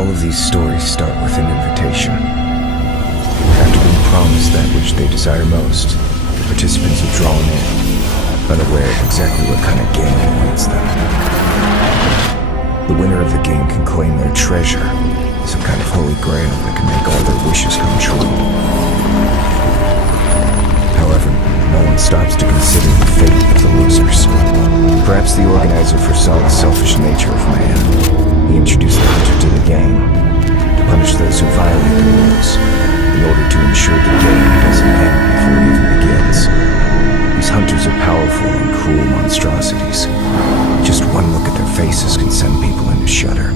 All of these stories start with an invitation. After being promised that which they desire most, the participants are drawn in, unaware of exactly what kind of game awaits them. The winner of the game can claim their treasure, some kind of holy grail that can make all their wishes come true. However, no one stops to consider the fate of the losers. Perhaps the organizer foresaw the selfish nature of man. He introduced the hunter to the game, to punish those who violate the rules, in order to ensure the game doesn't end before it even begins. These hunters are powerful and cruel monstrosities. Just one look at their faces can send people into shudder.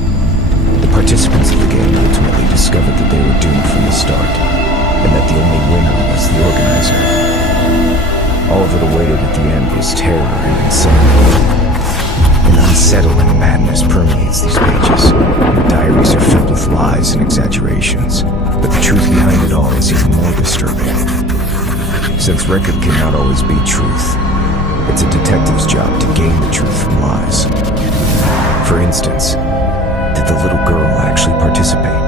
The participants of the game ultimately discovered that they were doomed from the start, and that the only winner was the organizer. All that awaited at the end was terror and insanity. An unsettling madness permeates these pages. The diaries are filled with lies and exaggerations, but the truth behind it all is even more disturbing. Since record cannot always be truth, it's a detective's job to gain the truth from lies. For instance, did the little girl actually participate?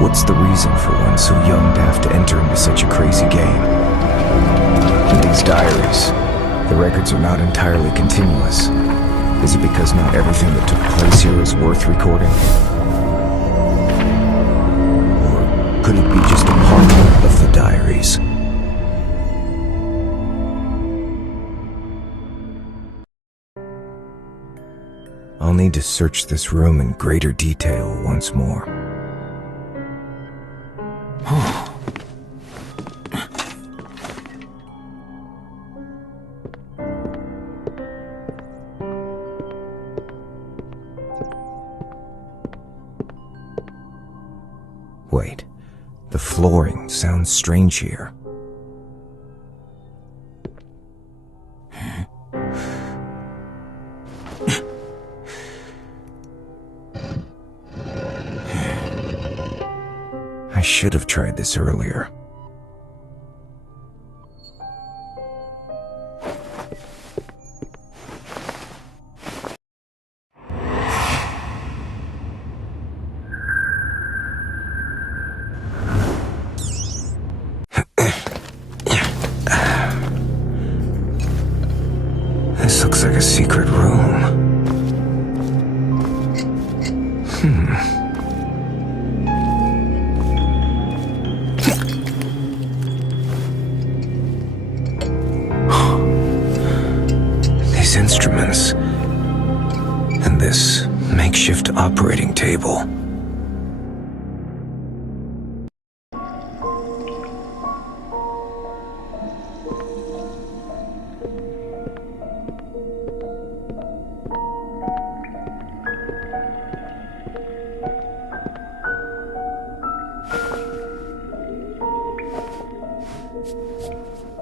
What's the reason for one so young to have to enter into such a crazy game? In these diaries, the records are not entirely continuous. Is it because not everything that took place here is worth recording? Or could it be just a part of the diaries? I'll need to search this room in greater detail once more. Wait, the flooring sounds strange here. I should have tried this earlier. This looks like a secret room. These instruments, and this makeshift operating table.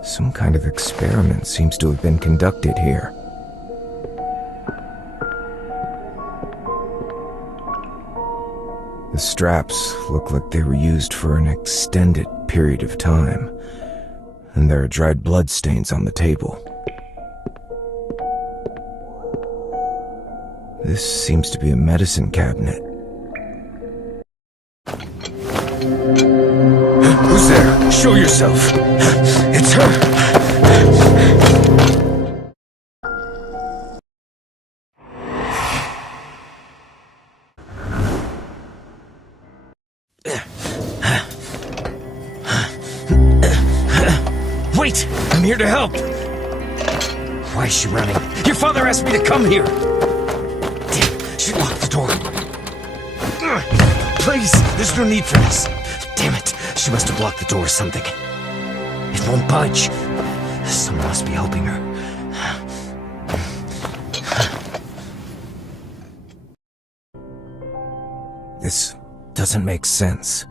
Some kind of experiment seems to have been conducted here. The straps look like they were used for an extended period of time, and there are dried blood stains on the table. This seems to be a medicine cabinet. Who's there? Show yourself! It's her! Wait! I'm here to help! Why is she running? Your father asked me to come here! Damn, she locked the door. Please, there's no need for this. Damn it, she must have blocked the door or something. It won't budge. Someone must be helping her. This doesn't make sense.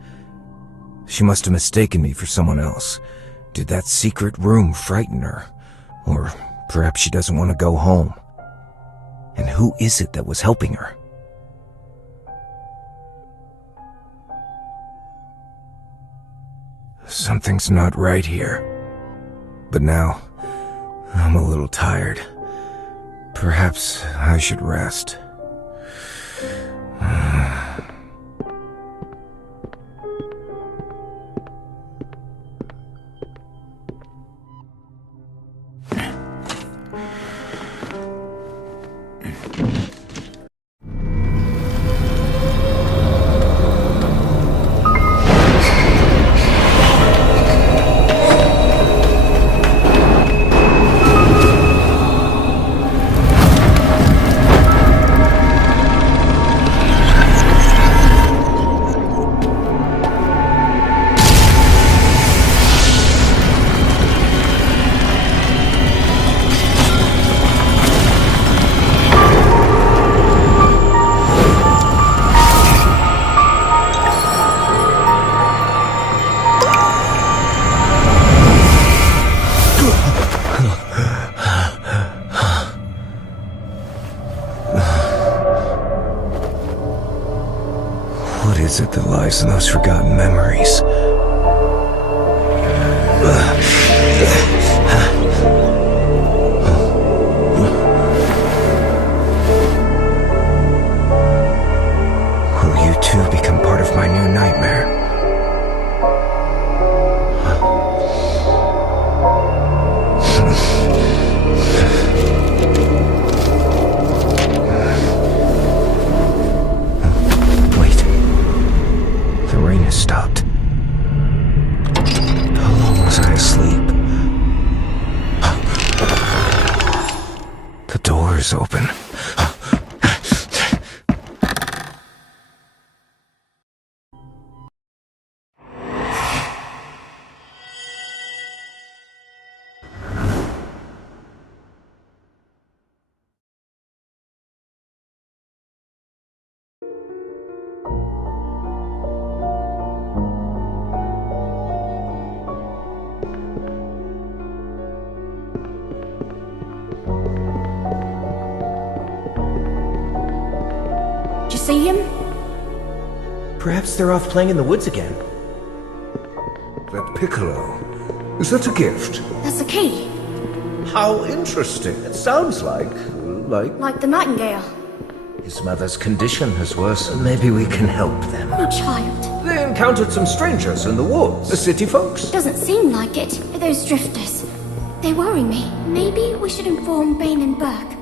She must have mistaken me for someone else. Did that secret room frighten her? Or perhaps she doesn't want to go home. And who is it that was helping her? Something's not right here. But now, I'm a little tired. Perhaps I should rest. is it that lies in those forgotten memories? Will you too become part of my new nightmare? Wait. The rain has stopped. How long was I asleep? The door is open. Did you see him? Perhaps they're off playing in the woods again. That piccolo. Is that a gift? That's the key. How interesting. It sounds like... Like the nightingale. His mother's condition has worsened. Maybe we can help them. Oh, child. They encountered some strangers in the woods. The city folks. Doesn't seem like it. Those drifters. They worry me. Maybe we should inform Bane and Burke.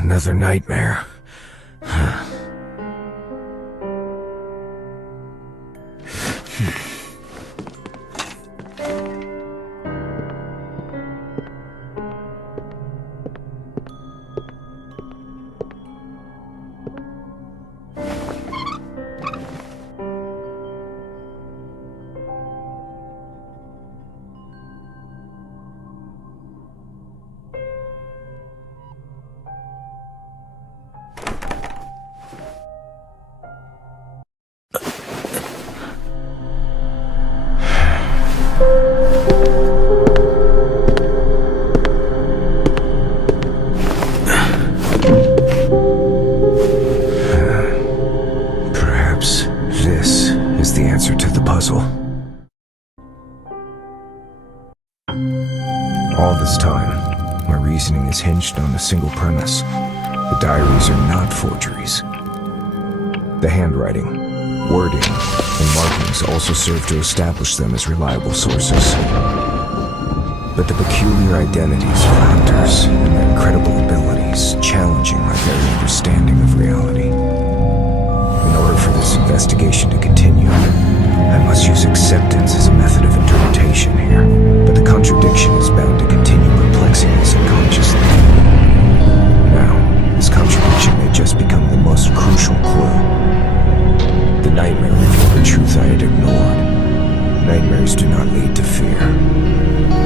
Another nightmare. Perhaps this is the answer to the puzzle. All this time, my reasoning is hinged on a single premise. The diaries are not forgeries. The handwriting, wording, and markings also serve to establish them as reliable sources. But the peculiar identities of hunters and their incredible abilities challenging my very understanding of reality. In order for this investigation to continue, I must use acceptance as a method of interpretation here, but the contradiction is bound to continue perplexing me subconsciously. Now, this contradiction may just become the most crucial clue. The nightmare revealed the truth I had ignored. Nightmares do not lead to fear.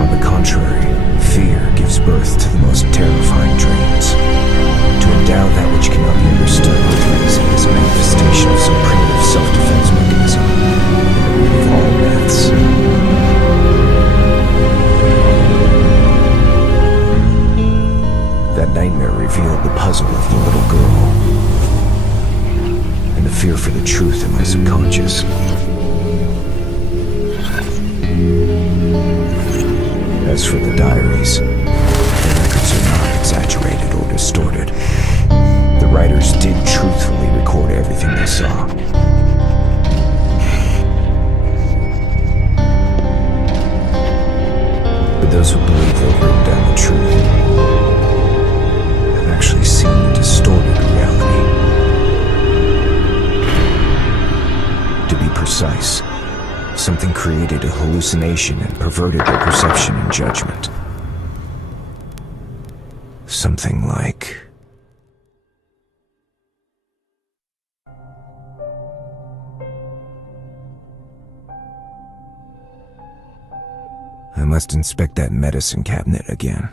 On the contrary, fear gives birth to the most terrifying dreams. To endow that which cannot be understood with reason is a manifestation of some primitive self-defense mechanism, and the root of all myths. That nightmare revealed the puzzle of the little girl. fear for the truth in my subconscious. As for the diaries, the records are not exaggerated or distorted. The writers did truthfully record everything they saw. But those who believe they've written down the truth have actually seen the distorted reality. To be precise, something created a hallucination and perverted their perception and judgment. Something like... I must inspect that medicine cabinet again.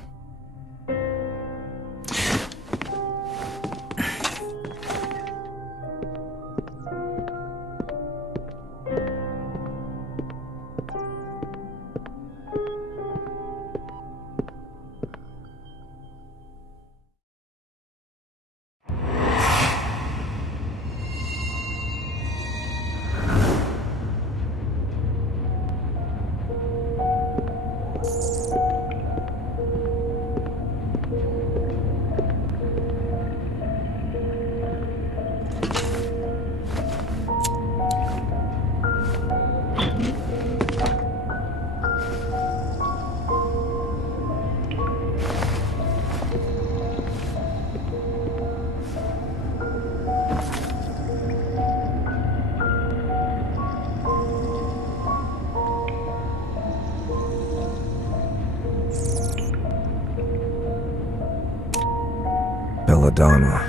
Belladonna.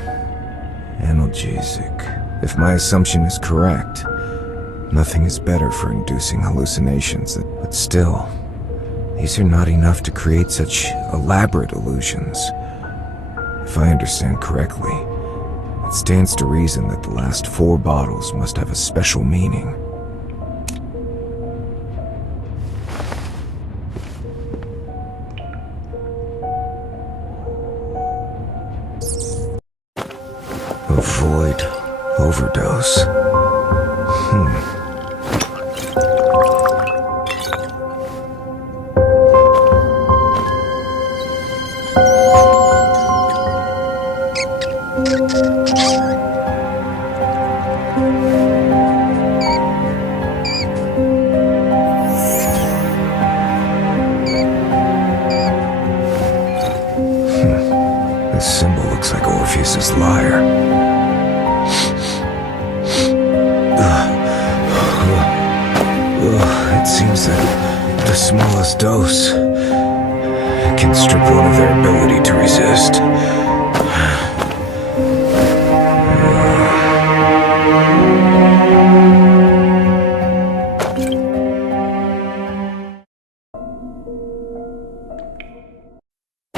Analgesic. If my assumption is correct, nothing is better for inducing hallucinations. But still, these are not enough to create such elaborate illusions. If I understand correctly, it stands to reason that the last 4 bottles must have a special meaning. Avoid overdose. This symbol looks like Orpheus's lyre. It seems that the smallest dose can strip one of their ability to resist.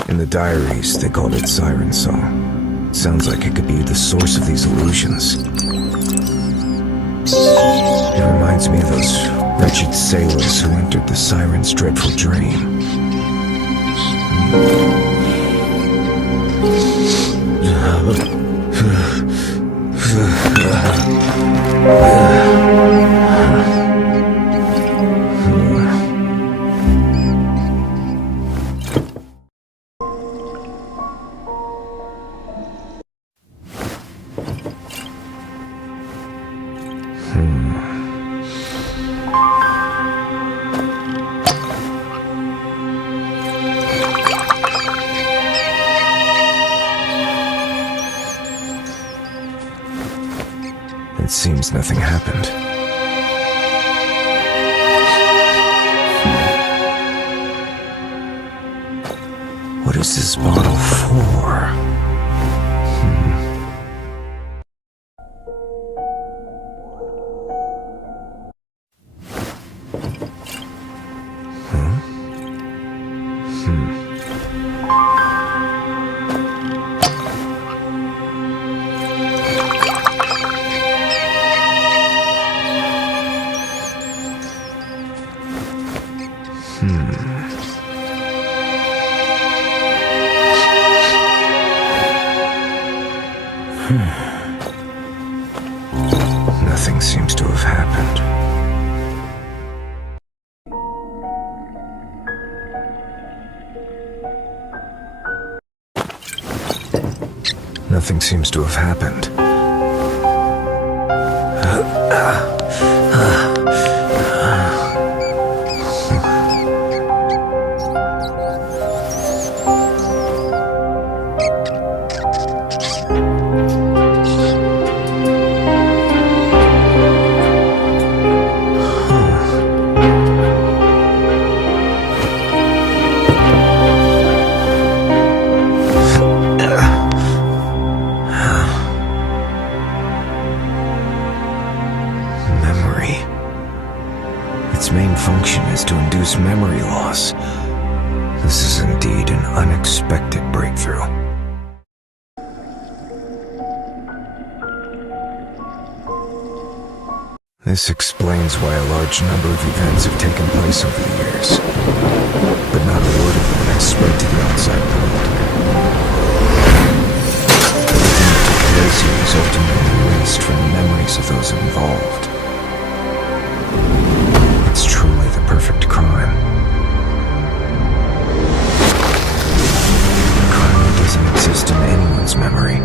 In the diaries, they called it Siren Song. It sounds like it could be the source of these illusions. It reminds me of those wretched sailors who entered the Siren's dreadful dream. It seems nothing happened. What is this bottle for? Nothing seems to have happened. Nothing seems to have happened. Memory. Its main function is to induce memory loss. This is indeed an unexpected breakthrough. This explains why a large number of events have taken place over the years, but not a word of them has spread to the outside world. Everything that took place here was ultimately erased from the memories of those involved. It's truly the perfect crime. A crime that doesn't exist in anyone's memory.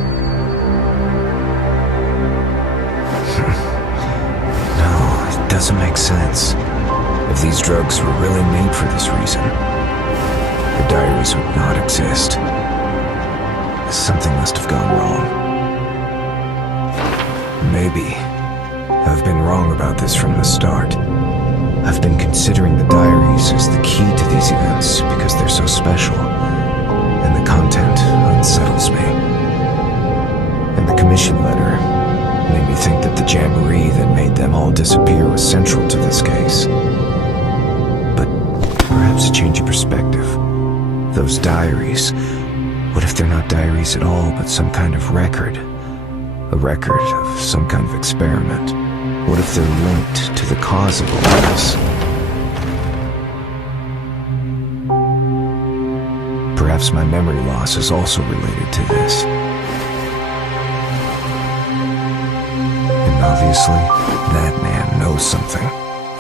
No, it doesn't make sense. If these drugs were really made for this reason, the diaries would not exist. Something must have gone wrong. Maybe I've been wrong about this from the start. I've been considering the diaries as the key to these events because they're so special, and the content unsettles me. And the commission letter made me think that the jamboree that made them all disappear was central to this case. But perhaps a change of perspective. Those diaries, what if they're not diaries at all, but some kind of record? A record of some kind of experiment? What if they're linked to the cause of all this? Perhaps my memory loss is also related to this. And obviously, that man knows something.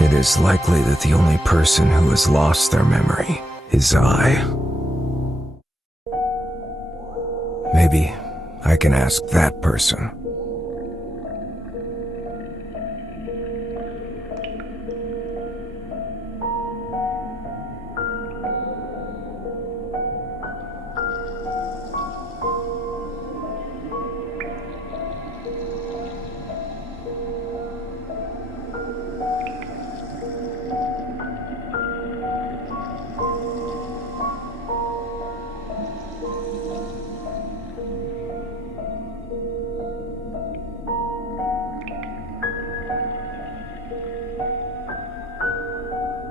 It is likely that the only person who has lost their memory is I. Maybe I can ask that person.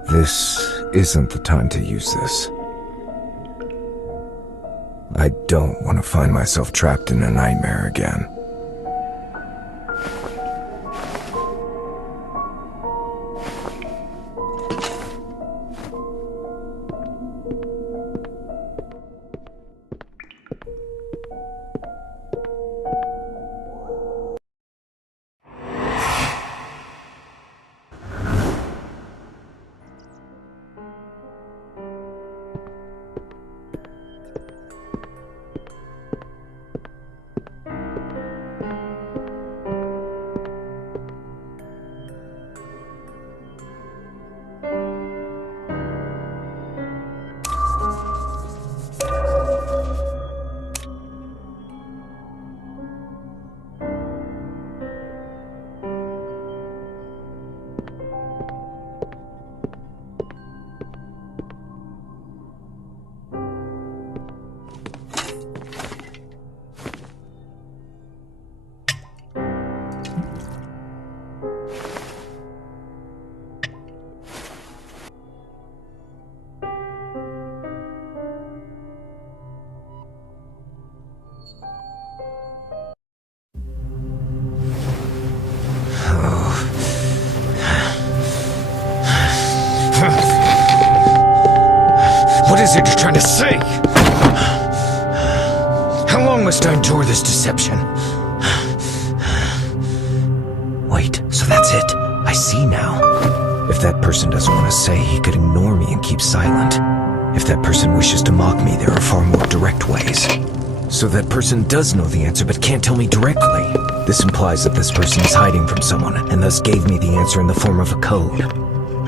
This isn't the time to use this. I don't want to find myself trapped in a nightmare again. What is it you're trying to say? How long must I endure this deception? Wait, so So that's it. I see now. If that person doesn't want to say, he could ignore me and keep silent. If that person wishes to mock me, there are far more direct ways. So that person does know the answer but can't tell me directly. This implies that this person is hiding from someone, and thus gave me the answer in the form of a code.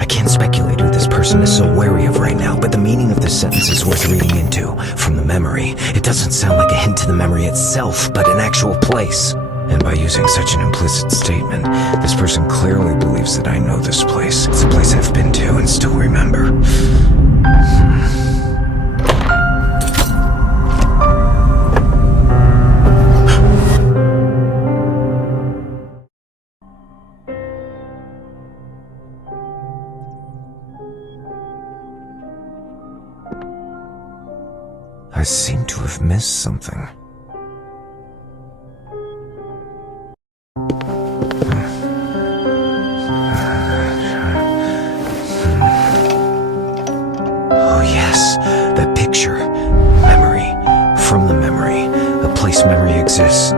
I can't speculate who this person is so wary of right now, but the meaning of this sentence is worth reading into. From the memory, it doesn't sound like a hint to the memory itself, but an actual place. And by using such an implicit statement, this person clearly believes that I know this place. It's a place I've been to and still remember. I seem to have missed something. Oh yes, that picture. Memory. From the memory. A place memory exists.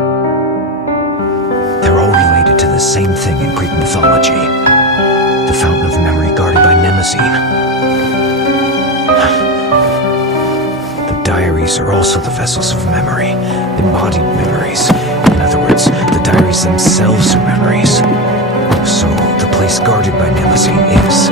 They're all related to the same thing in Greek mythology. The fountain of memory guarded by Mnemosyne. Diaries are also the vessels of memory, embodied memories. In other words, the diaries themselves are memories. So, the place guarded by Mnemosyne is...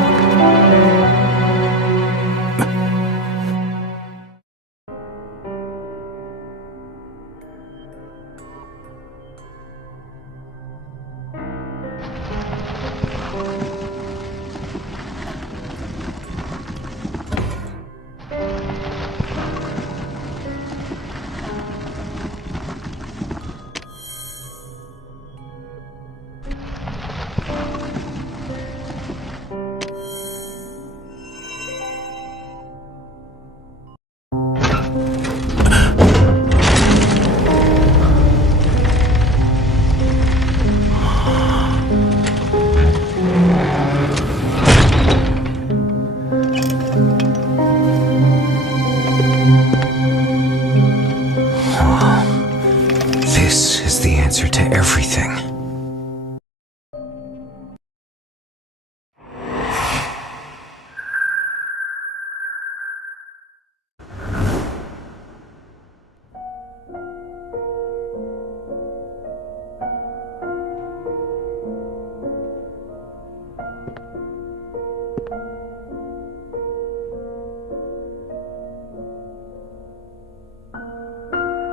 This is the answer to everything.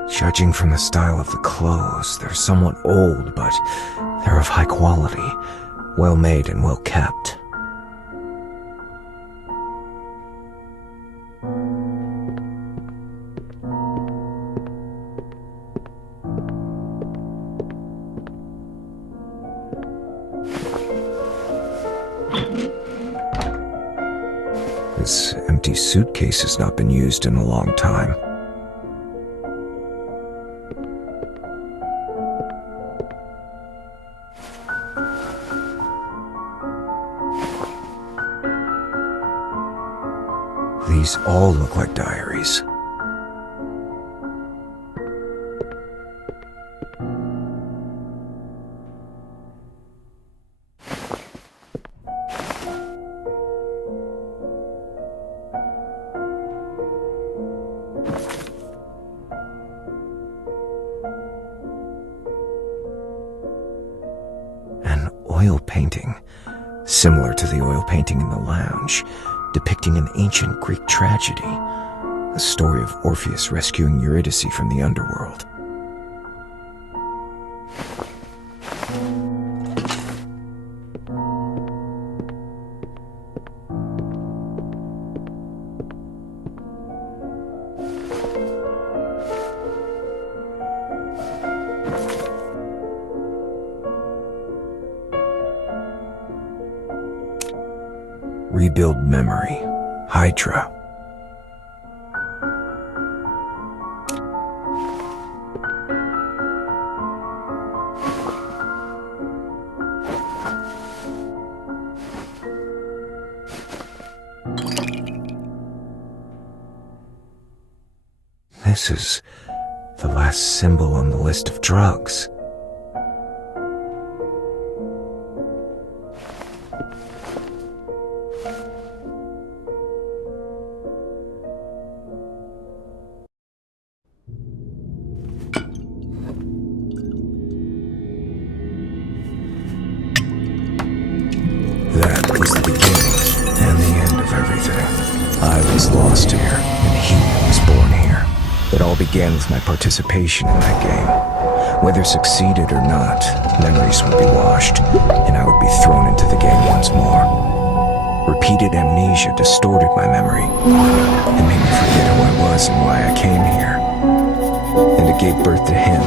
Judging from the style of the clothes, they're somewhat old, but they're of high quality, well made and well kept. This empty suitcase has not been used in a long time. These all look like diaries. An oil painting, similar to the oil painting in the lounge, depicting an ancient Greek tragedy, the story of Orpheus rescuing Eurydice from the underworld. Rebuild memory. Hydra. This is the last symbol on the list of drugs. lost here, and he was born here. It all began with my participation in that game. Whether succeeded or not, memories would be washed, and I would be thrown into the game once more. Repeated amnesia distorted my memory. It made me forget who I was and why I came here. And it gave birth to him,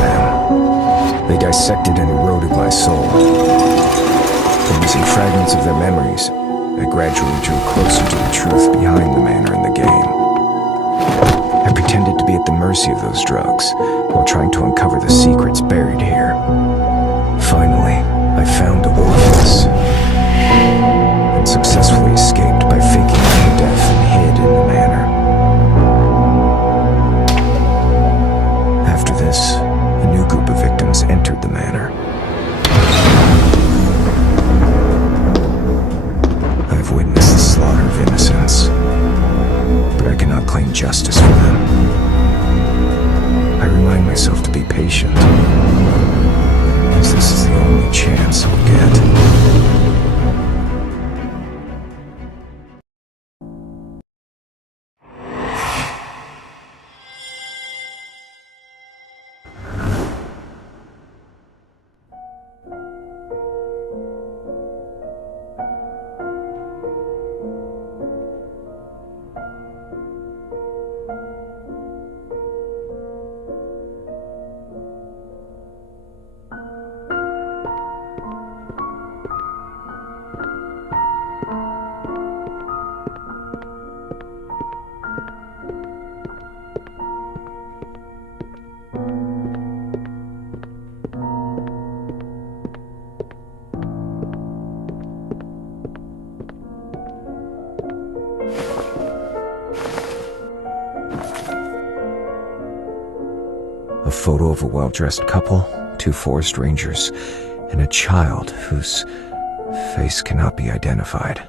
them. They dissected and eroded my soul. And using fragments of their memories, I gradually drew closer to the truth behind the manner in the game. I pretended to be at the mercy of those drugs, while trying to uncover the secrets buried here. Finally, I found Orpheus, and successfully escaped by faking my own death and hid in the manor. After this, a new group of victims entered the manor. I've witnessed the slaughter of innocents, but I cannot claim justice for them. I remind myself to be patient, as this is the only chance I'll get. A photo of a well-dressed couple, 2 forest rangers, and a child whose face cannot be identified.